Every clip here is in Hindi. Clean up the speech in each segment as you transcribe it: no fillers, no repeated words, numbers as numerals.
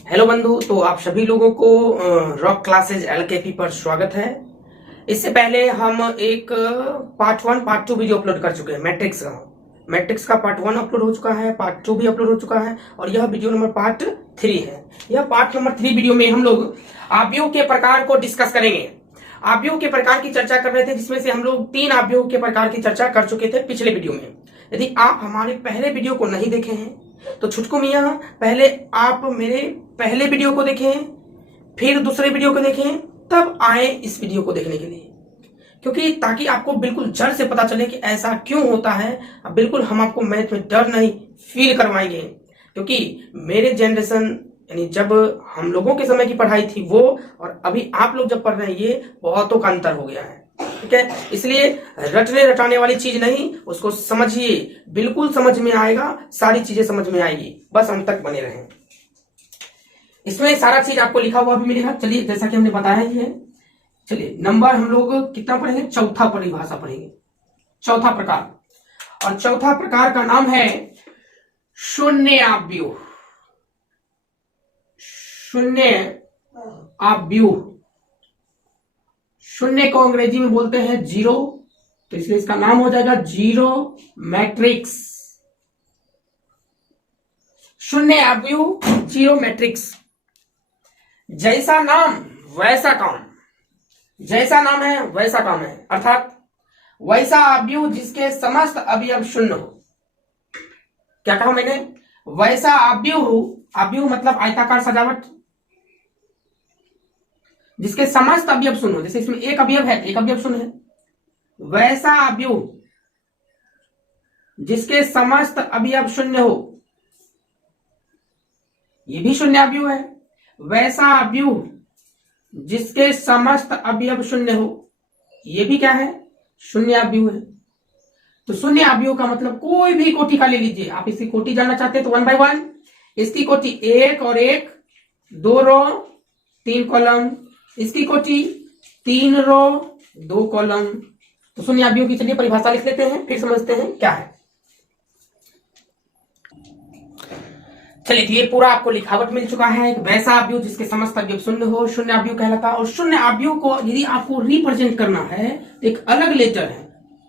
हेलो बंधु, तो आप सभी लोगों को रॉक क्लासेज एलकेपी पर स्वागत है। इससे पहले हम एक पार्ट 1 पार्ट 2 वीडियो अपलोड कर चुके हैं। मैट्रिक्स का पार्ट 1 अपलोड हो चुका है, पार्ट 2 भी अपलोड हो चुका है और यह वीडियो नंबर पार्ट 3 है। यह पार्ट नंबर 3 वीडियो में हम लोग आव्यूह के प्रकार को डिस्कस करेंगे। आव्यूह के प्रकार की चर्चा कर रहे थे, जिसमें से हम लोग 3 आव्यूह के प्रकार की चर्चा कर चुके थे पिछले वीडियो में। यदि आप हमारे पहले वीडियो को नहीं देखे हैं तो छुटकू मियां, पहले आप मेरे पहले वीडियो को देखें, फिर दूसरे वीडियो को देखें, तब आए इस वीडियो को देखने के लिए, क्योंकि ताकि आपको बिल्कुल जड़ से पता चले कि ऐसा क्यों होता है। अब बिल्कुल हम आपको मैथ में डर नहीं फील करवाएंगे, क्योंकि मेरे जनरेशन यानी जब हम लोगों के समय की पढ़ाई थी वो, और अभी आप लोग जब पढ़ रहे हैं, ये बहुतों का अंतर हो गया है। ठीक है, इसलिए रटने रटाने वाली चीज नहीं, उसको समझिए, बिल्कुल समझ में आएगा, सारी चीजें समझ में आएगी, बस अंत तक बने रहें। इसमें सारा चीज आपको लिखा हुआ भी मिलेगा। चलिए, जैसा कि हमने बताया ही है, चलिए नंबर हम लोग कितना पढ़ेंगे? चौथा परिभाषा पढ़ेंगे, चौथा प्रकार। और चौथा प्रकार का नाम है शून्य आव्यूह। शून्य आव्यूह, शून्य को अंग्रेजी में बोलते हैं जीरो, तो इसलिए इसका नाम हो जाएगा जीरो मैट्रिक्स। शून्य आव्यूह, जीरो मैट्रिक्स। जैसा नाम वैसा काम, जैसा नाम है वैसा काम है, अर्थात वैसा आव्यूह जिसके समस्त अवयव शून्य हो। क्या कहा मैंने? वैसा आव्यूह, आव्यूह मतलब आयताकार सजावट, जिसके समस्त अवयव शून्य हो। जैसे इसमें एक अवयव है, एक अवयव शून्य है। वैसा आव्यूह जिसके समस्त अवयव शून्य हो, ये भी शून्य आव्यूह है। वैसा आव्यूह जिसके समस्त अवयव शून्य हो, ये भी क्या है? शून्य आव्यूह है। तो शून्य आव्यूह का मतलब कोई भी कोटि का ले लीजिए। आप इसकी कोटि जानना चाहते हैं तो 1 बाय 1, इसकी कोटि 1 और 1, 2 रो 3 कॉलम, इसकी कोटि 3 रो 2 कॉलम। तो शून्य आव्यूह की चलिए परिभाषा लिख लेते हैं, फिर समझते हैं क्या है। चलिए, ये पूरा आपको लिखावट मिल चुका है। वैसा आव्यूह जिसके समस्त अवयव शून्य हो, शून्य आव्यूह कहलाता है। और शून्य आव्यूह को यदि आपको रिप्रेजेंट करना है तो एक अलग लेटर है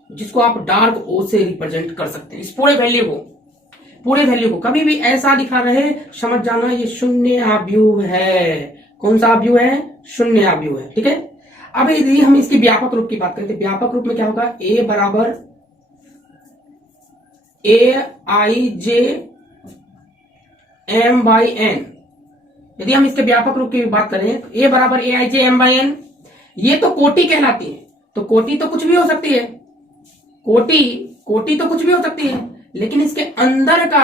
जिसको आप डार्क ओ से रिप्रेजेंट कर सकते हैं। इस पूरे वैल्यू को कभी भी ऐसा लिखा रहे, समझ जाना ये शून्य आव्यूह है। कौन सा आव्यूह है? शून्य आव्यूह है। ठीक है, अब यदि हम इसके व्यापक रूप की बात करें तो व्यापक रूप में क्या होगा? ए बराबर ए आई जे एम बाई एन। यदि हम इसके व्यापक रूप की बात करें तो ए बराबर ए आई जे एम बाई एन, ये तो कोटि कहलाती है। तो कोटि तो कुछ भी हो सकती है, कोटि तो कुछ भी हो सकती है, लेकिन इसके अंदर का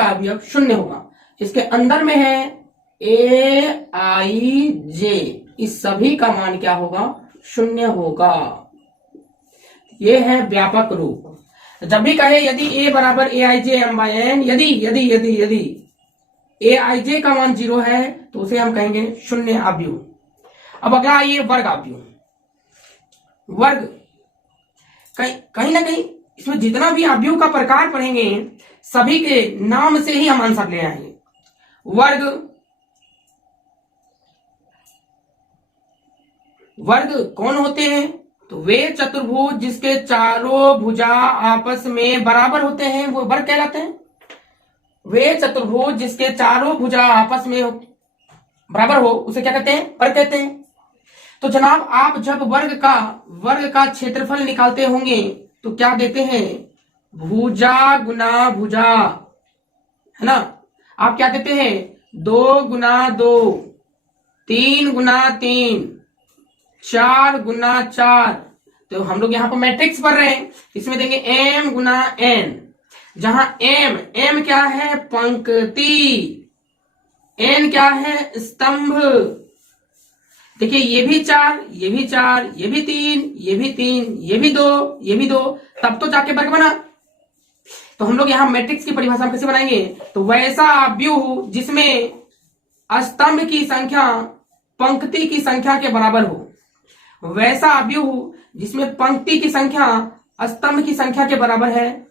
अवयव शून्य होगा। इसके अंदर में है ए आई जे, इस सभी का मान क्या होगा? शून्य होगा। ये है व्यापक रूप। जब भी कहे यदि ए बराबर ए आई जे एम बाई एन, यदि ए आई जे का मान 0 है तो उसे हम कहेंगे शून्य आव्यूह। अब अगला आइए वर्ग आव्यूह। वर्ग, कहीं ना कहीं इसमें जितना भी आव्यूह का प्रकार पढ़ेंगे सभी के नाम से ही हम आंसर ले आएंगे। वर्ग कौन होते हैं? तो वे चतुर्भुज जिसके चारों भुजा आपस में बराबर होते हैं, वो वर्ग कहलाते हैं। वे चतुर्भुज जिसके चारों भुजा आपस में बराबर हो, उसे क्या कहते हैं? वर्ग कहते हैं। तो जनाब, आप जब वर्ग का क्षेत्रफल निकालते होंगे तो क्या देते हैं? भुजा गुना भुजा, है ना? आप क्या देते हैं? 2 गुना 2, 3 गुना 3, 4 गुना 4। तो हम लोग यहां पर मैट्रिक्स पढ़ रहे हैं, इसमें देंगे m गुना n, जहां m क्या है? पंक्ति, n क्या है? स्तंभ। देखिए, ये भी 4, ये भी 4, ये भी 3, ये भी 3, ये भी 2, ये भी 2, तब तो जाके वर्ग बना। तो हम लोग यहां मैट्रिक्स की परिभाषा कैसे बनाएंगे? तो वैसा आव्यूह जिसमें स्तंभ की संख्या पंक्ति की संख्या के बराबर हो, वैसा आव्यूह जिसमें पंक्ति की संख्या स्तंभ की संख्या के बराबर है,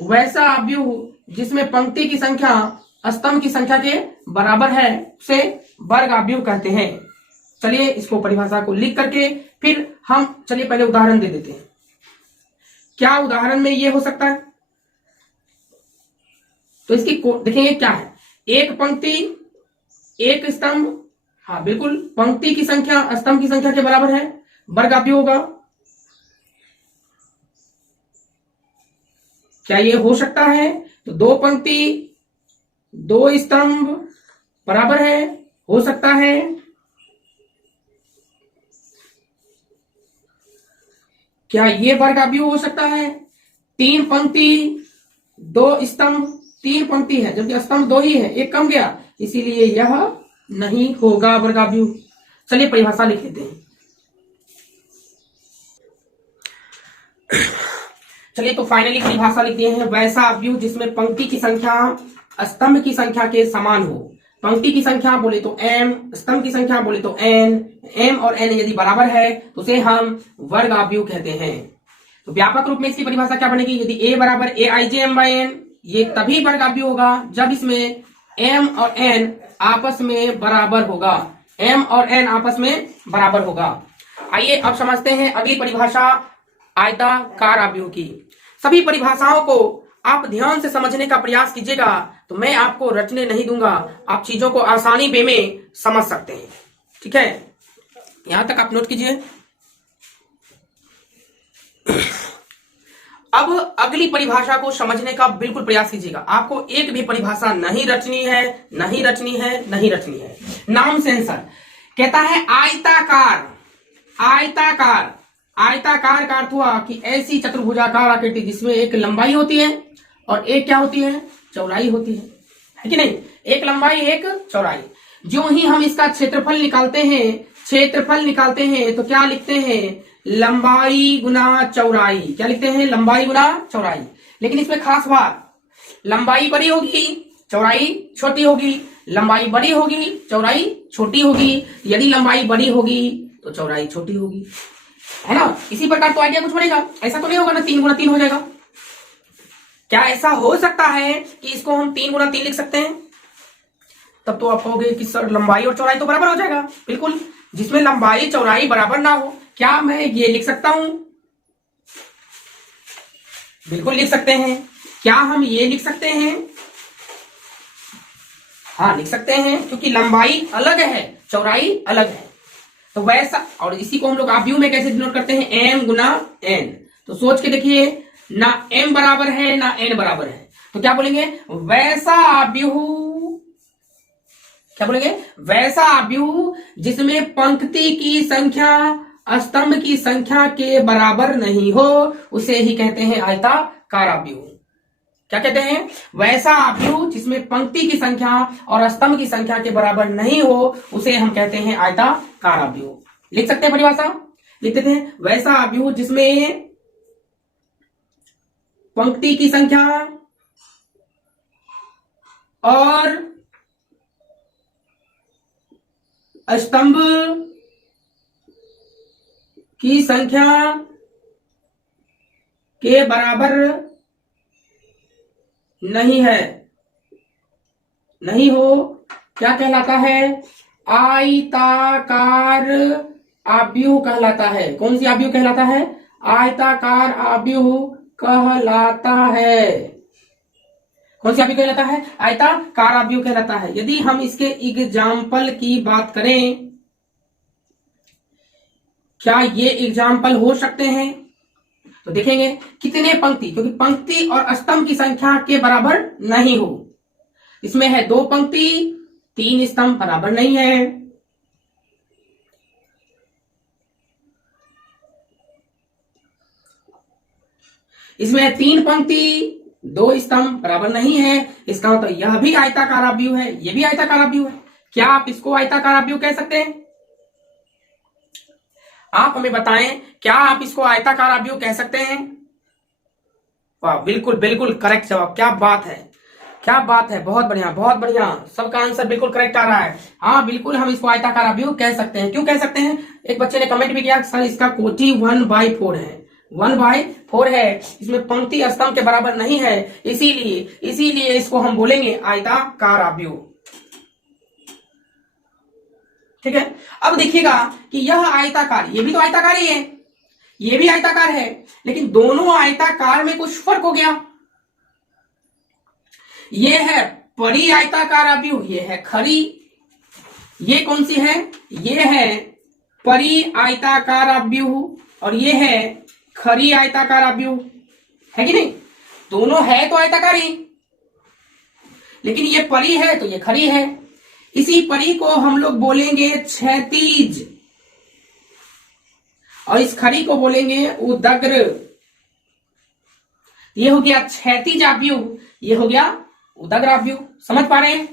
वैसा आव्यूह जिसमें पंक्ति की संख्या स्तंभ की संख्या के बराबर है उसे वर्ग अवयव कहते हैं। चलिए इसको परिभाषा को लिख करके फिर हम चलिए पहले उदाहरण दे देते हैं। क्या उदाहरण में ये हो सकता है? तो इसकी देखेंगे क्या है, एक पंक्ति एक स्तंभ, हाँ बिल्कुल, पंक्ति की संख्या स्तंभ की संख्या के बराबर है, वर्ग अवयव होगा। क्या ये हो सकता है? तो दो पंक्ति दो स्तंभ बराबर है, हो सकता है। क्या ये वर्ग अवयव हो सकता है? तीन पंक्ति दो स्तंभ, तीन पंक्ति है जबकि स्तंभ दो ही है, एक कम गया, इसीलिए यह नहीं होगा वर्ग अवयव। चलिए परिभाषा लिख लेते हैं। चलिए तो फाइनली परिभाषा लिख दिए हैं, वैसा अवयव जिसमें पंक्ति की संख्या स्तंभ की संख्या के समान हो। पंक्ति की संख्या बोले तो m, स्तंभ की संख्या बोले तो n, m और n यदि बराबर है तो उसे हम वर्ग अवयव कहते हैं। तो व्यापक रूप में इसकी परिभाषा क्या बनेगी, यदि a बराबर aij/m/n, ये तभी वर्ग अवयव होगा जब इसमें m और n आपस में बराबर होगा, m और n आपस में बराबर होगा। आइए अब समझते हैं अगली परिभाषा आयताकार अवयव की। सभी परिभाषाओं को आप ध्यान से समझने का प्रयास कीजिएगा, तो मैं आपको रटने नहीं दूंगा, आप चीजों को आसानी वे में समझ सकते हैं। ठीक है, यहां तक आप नोट कीजिए। अब अगली परिभाषा को समझने का बिल्कुल प्रयास कीजिएगा। आपको एक भी परिभाषा नहीं रचनी है, नहीं रचनी है, नहीं रचनी है। नाम सेंसर कहता है आयताकार। आयताकार, आयताकार का अर्थ हुआ कि ऐसी चतुर्भुजाकार आकृति जिसमें एक लंबाई होती है और एक क्या होती है, चौड़ाई होती है कि नहीं, एक लंबाई एक चौड़ाई। जो ही हम इसका क्षेत्रफल निकालते हैं, क्षेत्रफल निकालते हैं तो क्या लिखते हैं, लंबाई गुना चौड़ाई। क्या लिखते हैं, लंबाई गुना चौड़ाई। लेकिन इसमें खास बात, लंबाई बड़ी होगी चौड़ाई छोटी होगी, लंबाई बड़ी होगी चौड़ाई छोटी होगी। यदि लंबाई बड़ी होगी तो चौड़ाई छोटी होगी, है ना। इसी प्रकार तो आइडिया कुछ बनेगा, ऐसा तो नहीं होगा ना 3 गुना 3 हो जाएगा। क्या ऐसा हो सकता है कि इसको हम 3 गुना 3 लिख सकते हैं? तब तो आप कहोगे कि सर लंबाई और चौड़ाई तो बराबर हो जाएगा। बिल्कुल, जिसमें लंबाई चौड़ाई बराबर ना हो, क्या मैं ये लिख सकता हूं? बिल्कुल लिख सकते हैं। क्या हम ये लिख सकते हैं? हाँ लिख सकते हैं, क्योंकि लंबाई अलग है चौड़ाई अलग है। तो वैसा, और इसी को हम लोग अवयव में कैसे डिनोट करते हैं, m गुना n। तो सोच के देखिए, ना m बराबर है ना n बराबर है, तो क्या बोलेंगे, वैसा अवयव। क्या बोलेंगे, वैसा अवयव जिसमें पंक्ति की संख्या स्तंभ की संख्या के बराबर नहीं हो, उसे ही कहते हैं आयताकार अवयव। क्या कहते हैं, वैसा अवयव जिसमें पंक्ति की संख्या और स्तंभ की संख्या के बराबर नहीं हो, उसे हम कहते हैं आयताकार अवयव। लिख सकते हैं परिभाषा, लिख देते हैं, वैसा अवयव जिसमें पंक्ति की संख्या और स्तंभ की संख्या के बराबर नहीं है, नहीं हो, क्या कहलाता है, आयताकार अवयव कहलाता है। कौन सी अवयव कहलाता है, आयताकार अवयव कहलाता है। कौन सी अवयव कहलाता है, आयताकार अवयव कहलाता है। यदि हम इसके एग्जाम्पल की बात करें, क्या ये एग्जाम्पल हो सकते हैं? तो देखेंगे कितने पंक्ति, क्योंकि पंक्ति और स्तंभ की संख्या के बराबर नहीं हो। इसमें है 2 पंक्ति 3 स्तंभ, बराबर नहीं है। इसमें है 3 पंक्ति 2 स्तंभ, बराबर नहीं है। इसका मतलब यह भी आयताकार अवयव है, यह भी आयताकार अवयव है। क्या आप इसको आयताकार अवयव कह सकते हैं? आप हमें बताएं, क्या आप इसको आयताकार अवयव कह सकते हैं? वाह, बिल्कुल बिल्कुल करेक्ट जवाब। क्या बात है, क्या बात है, बहुत बढ़िया बहुत बढ़िया, सबका आंसर बिल्कुल करेक्ट आ रहा है। हाँ बिल्कुल, हम इसको आयताकार अवयव कह सकते हैं। क्यों कह सकते हैं? एक बच्चे ने कमेंट भी किया, सर इसका कोटि 1/4 है। 1/4 है, इसमें पंक्ति स्तंभ के बराबर नहीं है, इसीलिए इसको हम बोलेंगे आयताकार आव्यूह। ठीक है, अब देखिएगा कि यह आयताकार, ये भी तो आयताकार ही है, ये भी आयताकार है, लेकिन दोनों आयताकार में कुछ फर्क हो गया। ये है परी आयताकार आव्यूह, ये है खरी। ये कौन सी है? ये है परी आयताकार आव्यूह और ये है खरी आयताकार आव्यूह, है कि नहीं? दोनों है तो आयताकार ही, लेकिन ये परी है तो ये खरी है। इसी परी को हम लोग बोलेंगे क्षैतिज और इस खरी को बोलेंगे उदग्र। ये हो गया क्षैतिज आव्यूह, ये हो गया उदग्र आव्यूह। समझ पा रहे हैं?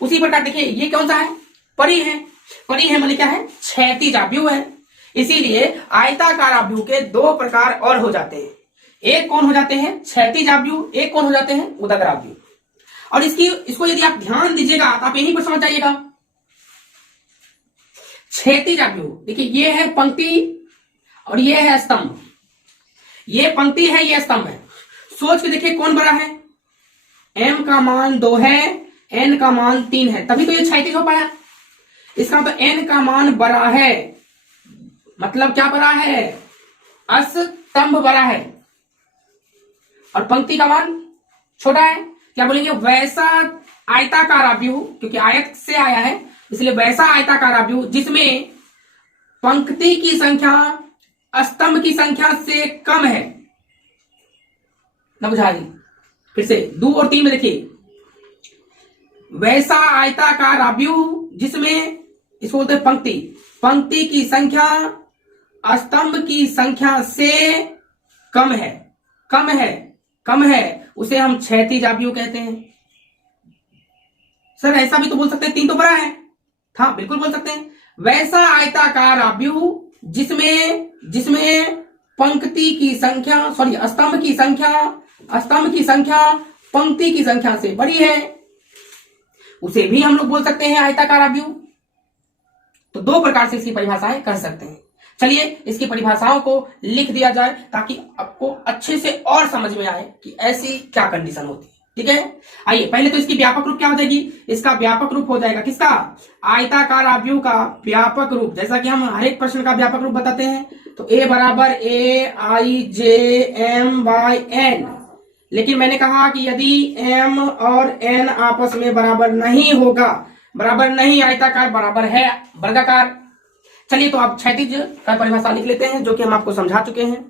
उसी प्रकार देखिए ये कौन सा है? परी है। परी है मतलब क्या है? क्षैतिज आव्यूह है। इसीलिए आयताकार आव्यूह के दो प्रकार और हो जाते हैं। एक कौन हो जाते हैं? क्षैतिज आव्यूह, एक कौन हो जाते हैं? उदग्र आव्यूह। और इसको यदि आप ध्यान दीजिएगा तो आप यहीं पर समझ जाइएगा। क्षैतिज आव्यूह देखिए, ये है पंक्ति और ये है स्तंभ। ये पंक्ति है, ये स्तंभ है। सोच के देखिए कौन बड़ा है? m का मान 2 है, n का मान 3 है, तभी तो ये क्षैतिज हो पाया। इसका तो n का मान बड़ा है, मतलब क्या बड़ा है? स्तंभ बड़ा है और पंक्ति का मान छोटा है। क्या बोलेंगे? वैसा आयताकार आव्यूह, क्योंकि आयत से आया है इसलिए वैसा आयताकार आव्यूह जिसमें पंक्ति की संख्या स्तंभ की संख्या से कम है। ना बुझा जी? फिर से 2 और 3 में देखिए, वैसा आयताकार आव्यूह जिसमें, इसको बोलते हैं पंक्ति, पंक्ति की संख्या स्तंभ की संख्या से कम है, कम है, उसे हम क्षैतिज आव्यूह कहते हैं। सर ऐसा भी तो बोल सकते हैं, 3 तो बड़ा है। हाँ बिल्कुल बोल सकते हैं। वैसा आयताकार आव्यूह जिसमें पंक्ति की संख्या, सॉरी स्तंभ की संख्या पंक्ति की संख्या से बड़ी है, उसे भी हम लोग बोल सकते हैं आयताकार आव्यूह। तो 2 प्रकार से इसकी परिभाषाएं कर सकते हैं। चलिए इसकी परिभाषाओं को लिख दिया जाए ताकि आपको अच्छे से और समझ में आए कि ऐसी क्या कंडीशन होती है। ठीक है, आइए पहले तो इसकी व्यापक रूप क्या हो जाएगी? इसका व्यापक रूप हो जाएगा किसका? आयताकार आव्यूह का व्यापक रूप। जैसा कि हम हर एक प्रश्न का व्यापक रूप बताते हैं, तो a बराबर AIJM/N। लेकिन मैंने कहा कि यदि m और n आपस में बराबर नहीं होगा, बराबर नहीं, आयताकार बराबर है वर्गाकार। चलिए तो आप क्षैतिज का परिभाषा लिख लेते हैं, जो कि हम आपको समझा चुके हैं।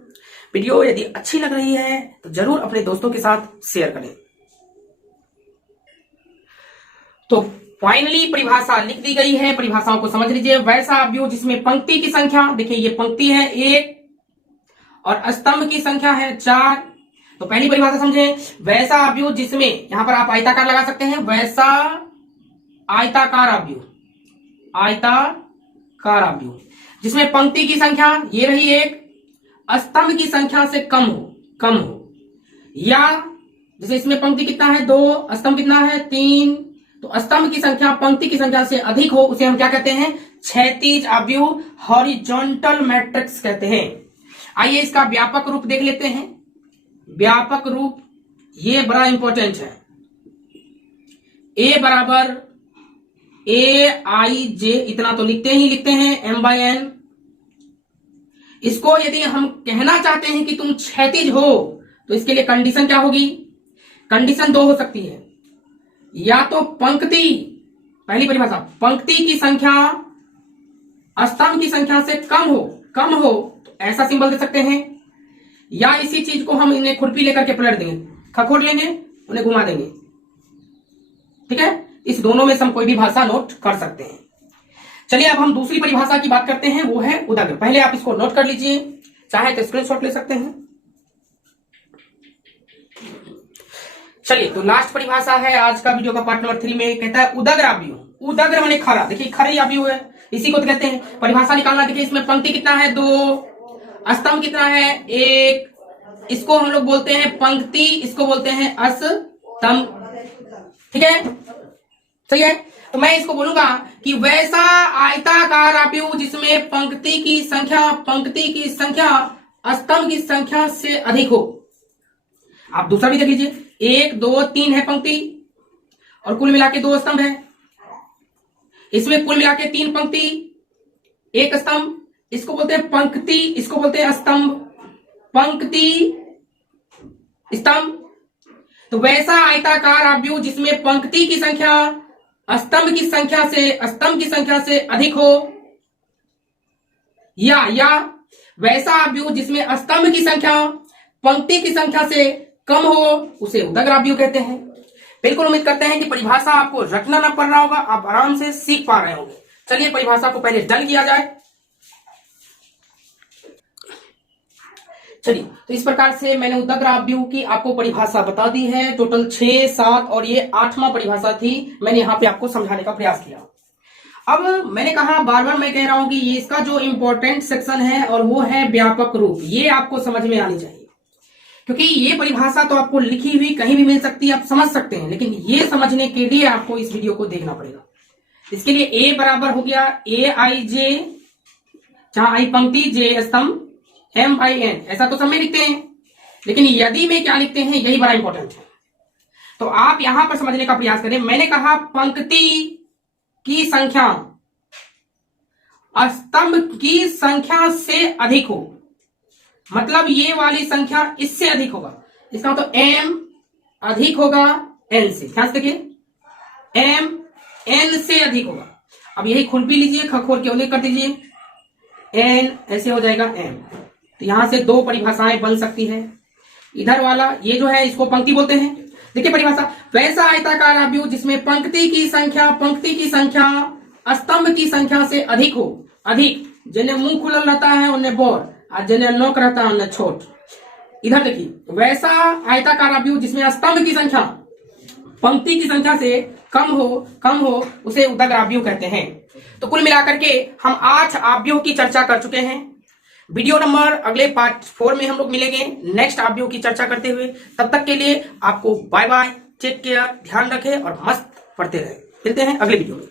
वीडियो यदि अच्छी लग रही है तो जरूर अपने दोस्तों के साथ शेयर करें। तो फाइनली परिभाषा लिख दी गई है, परिभाषाओं को समझ लीजिए। वैसा आव्यूह जिसमें पंक्ति की संख्या, देखिए ये पंक्ति है 1 और स्तंभ की संख्या है 4। तो पहली परिभाषा समझे, वैसा आव्यूह जिसमें, यहां पर आप आयताकार लगा सकते हैं, वैसा आयताकार आव्यूह जिसमें पंक्ति की संख्या ये रही 1, स्तंभ की संख्या से कम हो, या जैसे इसमें पंक्ति कितना है 2, स्तंभ कितना है 3, तो स्तंभ की संख्या पंक्ति की संख्या से अधिक हो, उसे हम क्या कहते हैं? क्षैतिज आव्यूह, हॉरिजॉन्टल मैट्रिक्स कहते हैं। आइए इसका व्यापक रूप देख लेते हैं। व्यापक रूप ये बड़ा इंपॉर्टेंट है। a बराबर AIJ, इतना तो लिखते हैं m/n। इसको यदि हम कहना चाहते हैं कि तुम क्षैतिज हो, तो इसके लिए कंडीशन क्या होगी? कंडीशन 2 हो सकती है, या तो पंक्ति, पहली परिभाषा, पंक्ति की संख्या स्तंभ की संख्या से कम हो, तो ऐसा सिंबल दे सकते हैं, या इसी चीज को हम इन्हें खुरपी लेकर के पलट देंगे, खखोट लेंगे, उन्हें घुमा देंगे। ठीक है, इस दोनों में से हम कोई भी भाषा नोट कर सकते हैं। चलिए अब हम दूसरी परिभाषा की बात करते हैं, वो है उदग्र। पहले आप इसको नोट कर लीजिए, चाहे तो स्क्रीनशॉट ले सकते हैं। चलिए तो लास्ट परिभाषा है आज का वीडियो का पार्ट नंबर 3 में, कहता है उदग्र आव्यूह। उदग्र माने खरा, देखिए खरी आव्यूह है, इसी को तो कहते हैं। परिभाषा निकालना, देखिए इसमें पंक्ति कितना है 2, स्तंभ कितना है 1, इसको हम लोग बोलते हैं पंक्ति, इसको बोलते हैं स्तंभ। ठीक है, सही है। तो मैं इसको बोलूंगा कि वैसा आयताकार आव्यूह जिसमें पंक्ति की संख्या स्तंभ की संख्या से अधिक हो। आप दूसरा भी देख लीजिए, 1 2 3 है पंक्ति और कुल मिला के 2 स्तंभ है। इसमें कुल मिला के 3 पंक्ति 1 स्तंभ, इसको बोलते हैं पंक्ति, इसको बोलते हैं स्तंभ, पंक्ति स्तंभ। तो वैसा आयताकार आव्यूह जिसमें पंक्ति की संख्या स्तंभ की संख्या से अधिक हो, या वैसा आव्यूह जिसमें स्तंभ की संख्या पंक्ति की संख्या से कम हो, उसे उदग्र आव्यूह कहते हैं। बिल्कुल उम्मीद करते हैं कि परिभाषा आपको रटना ना पड़ रहा होगा, आप आराम से सीख पा रहे होंगे। चलिए परिभाषा को पहले डन किया जाए। चलिए, तो इस प्रकार से मैंने उदग्र आव्यूह की आपको परिभाषा बता दी है। टोटल 6, 7 और ये 8वां परिभाषा थी। मैंने यहाँ पे आपको समझाने का प्रयास किया। अब मैंने कहा, बार बार मैं कह रहा हूं कि ये इसका जो इंपॉर्टेंट सेक्शन है और वो है व्यापक रूप, ये आपको समझ में आनी चाहिए, क्योंकि ये परिभाषा तो आपको लिखी हुई कहीं भी मिल सकती है, आप समझ सकते हैं, लेकिन ये समझने के लिए आपको इस वीडियो को देखना पड़ेगा। इसके लिए ए बराबर हो गया AIJ, जहां आई पंक्ति, जे स्तंभ, MIN, ऐसा तो सब में लिखते हैं, लेकिन यदि में क्या लिखते हैं, यही बड़ा इंपॉर्टेंट है। तो आप यहां पर समझने का प्रयास करें। मैंने कहा पंक्ति की संख्या स्तंभ की संख्या से अधिक हो, मतलब ये वाली संख्या इससे अधिक होगा। इसका मतलब M अधिक होगा N से। ध्यान से देखिए, M N से अधिक होगा। अब यही खुल भी लीजिए, खोल के उल्लेख कर दीजिए, N ऐसे हो जाएगा M। तो यहां से 2 परिभाषाएं बन सकती है। इधर वाला ये जो है, इसको पंक्ति बोलते हैं। देखिए परिभाषा, वैसा आयताकार आव्यूह जिसमें पंक्ति की संख्या स्तंभ की संख्या से अधिक हो। अधिक, जिन्हें मुंह खुलल रहता है उन्हें बोर, और जिन्हें नोक रहता है उन्हें छोट। इधर देखिए, वैसा आयताकार आव्यूह जिसमें स्तंभ की संख्या पंक्ति की संख्या से कम हो उसे उदग्र आव्यूह कहते हैं। तो कुल मिलाकर के हम 8 आव्यूह की चर्चा कर चुके हैं। वीडियो नंबर अगले पार्ट 4 में हम लोग मिलेंगे नेक्स्ट आव्यूह की चर्चा करते हुए। तब तक के लिए आपको बाय बाय, टेक केयर, ध्यान रखें और मस्त पढ़ते रहे। मिलते हैं अगले वीडियो में।